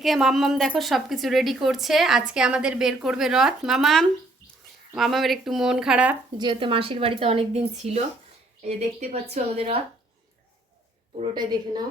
এদিকে মাম্মাম দেখো সব কিছু রেডি করছে। আজকে আমাদের বের করবে রথ। মামামের একটু মন খারাপ, যেহেতু মাসির বাড়িতে অনেক দিন ছিল। এই দেখতে পাচ্ছ আমাদের রথ, পুরোটাই দেখে নাও।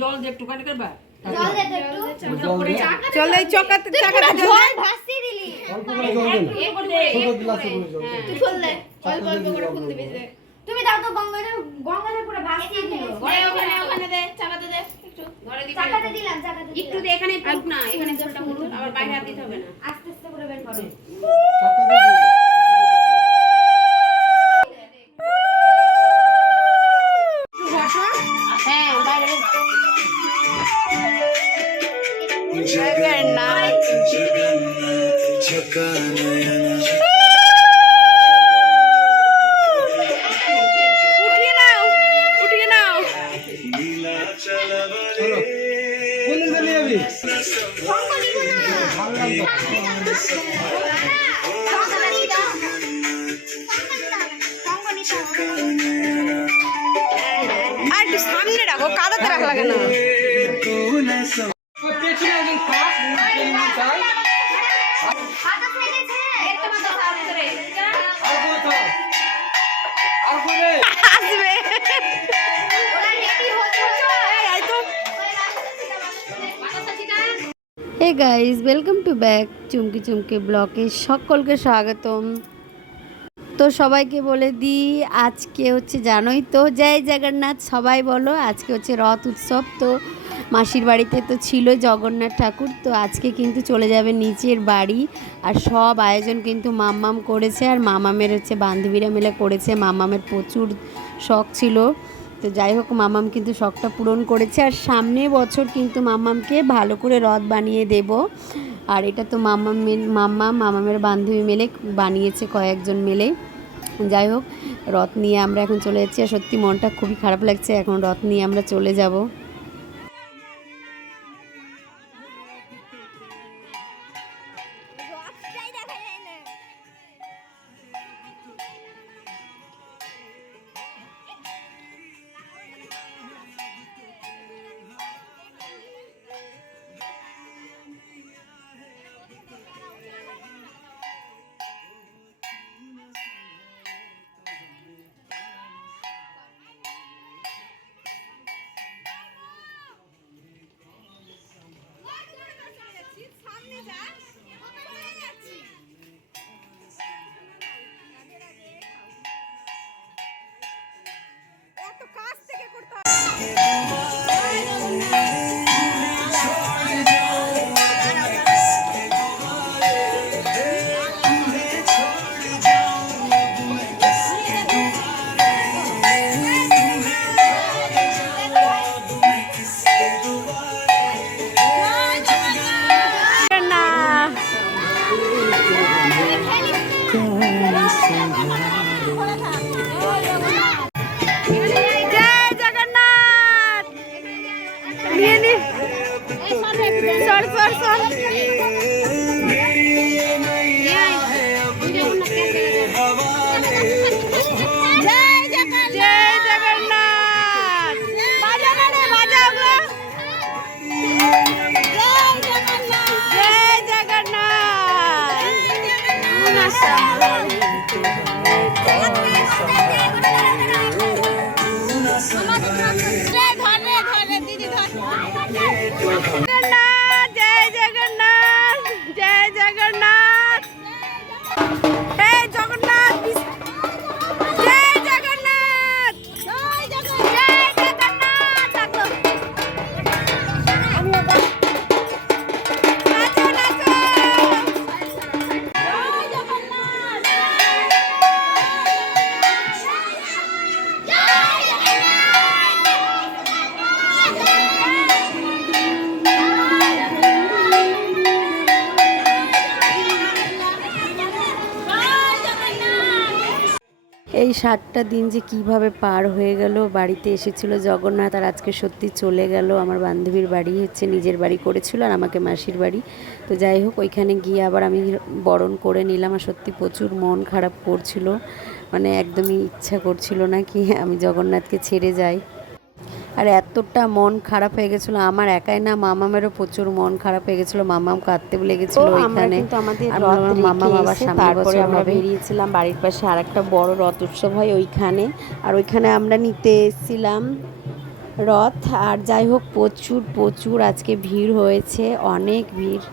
জল দে একটুখানি করবা চলে চকাতে চাকাতে জল ভাসি দিলি অল্প করে জল দেন ছোট গ্লাসে করে জল দেন তুই খুল দে অল্প অল্প করে খুল দিবি যে তুমি দাও তো গঙ্গাটা পুরো ভাসি দিল ওখানে দে চাকাতে দে একটু ঘরে দিকে চাকাতে দিলাম একটু দে, এখানে পুরো না, এখানে জলটা মুড়ুন, আবার বাইরে হাত দিতে হবে না। আস্তে আস্তে করে বের করো চাকা দিয়ে দিন। হ্যাঁ বাইরে জগন্নাথ উঠিয়ে নাও, উঠিয়ে নাও। চলো কোন দিকে নিয়ে যাবি আর একটু সামনে রাখো, কাদাতে রাখলা কেন? পেছনে একজন থাক চাই হাতে ফেলেছে একটা মাথা সামনে ধরে আর কোথাও থাক আর করে আসবে। ওরা রেডি হচ্ছে এই তো। মাথা চিটা hey guys, welcome to back Chumki Chumki ব্লগে সকলকে স্বাগতম। তো সবাইকে বলে দিই, আজকে হচ্ছে জানোই তো, জয় জগন্নাথ সবাই বলো। আজকে হচ্ছে রথ উৎসব। তো মাসির বাড়িতে তো ছিল জগন্নাথ ঠাকুর, তো আজকে কিন্তু চলে যাবে নিচের বাড়ি। আর সব আয়োজন কিন্তু মাম্মাম করেছে, আর মামামের হচ্ছে বান্ধবীরা মিলে করেছে। মামামের প্রচুর শখ ছিল, তো যাই হোক মামাম কিন্তু শখটা পূরণ করেছে। আর সামনে বছর কিন্তু মামামকে ভালো করে রথ বানিয়ে দেব। আর এটা তো মামামের বান্ধবী মিলে বানিয়েছে, কয়েকজন মিলে। যাই হোক, রথ নিয়ে আমরা এখন চলে যাচ্ছি। আর সত্যি মনটা খুবই খারাপ লাগছে, এখন রথ নিয়ে আমরা চলে যাব। এই 7টা দিন যে কিভাবে পার হয়ে গেল। বাড়িতে এসেছিল জগন্নাথ, আর আজকে সত্যি চলে গেল। আমার বান্ধবীর বাড়ি হচ্ছে নিজের বাড়ি করেছিল, আর আমাকে মাসির বাড়ি। তো যাই হোক, ওইখানে গিয়ে আবার আমি বরণ করে নিলাম। আর সত্যি প্রচুর মন খারাপ করছিল, মানে একদমই ইচ্ছা করছিল না কি আমি জগন্নাথকে ছেড়ে যাই। আর এতটা মন খারাপ হয়ে গেছিলো আমার একাই না, মামামেরও প্রচুর মন খারাপ হয়ে গেছিলো। মামাম কাঁদতে লেগেছিল ওইখানে। মামাম আবার সামনের বছর আমরা বেরিয়েছিলাম। বাড়ির পাশে আর একটা বড় রথ উৎসব হয় ওইখানে, আর ওইখানে আমরা নিতে এসেছিলাম রথ। আর যাই হোক, প্রচুর প্রচুর আজকে ভিড় হয়েছে, অনেক ভিড়।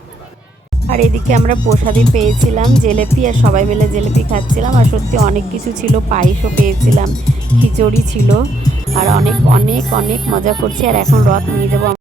আর এদিকে আমরা প্রসাদই পেয়েছিলাম জিলেপি, আর সবাই মিলে জিলেপি খাচ্ছিলাম। আর সত্যি অনেক কিছু ছিল, পায়েসও পেয়েছিলাম, খিচুড়ি ছিল, আর অনেক অনেক অনেক মজা করছি। আর এখন রথ নিয়ে যাবো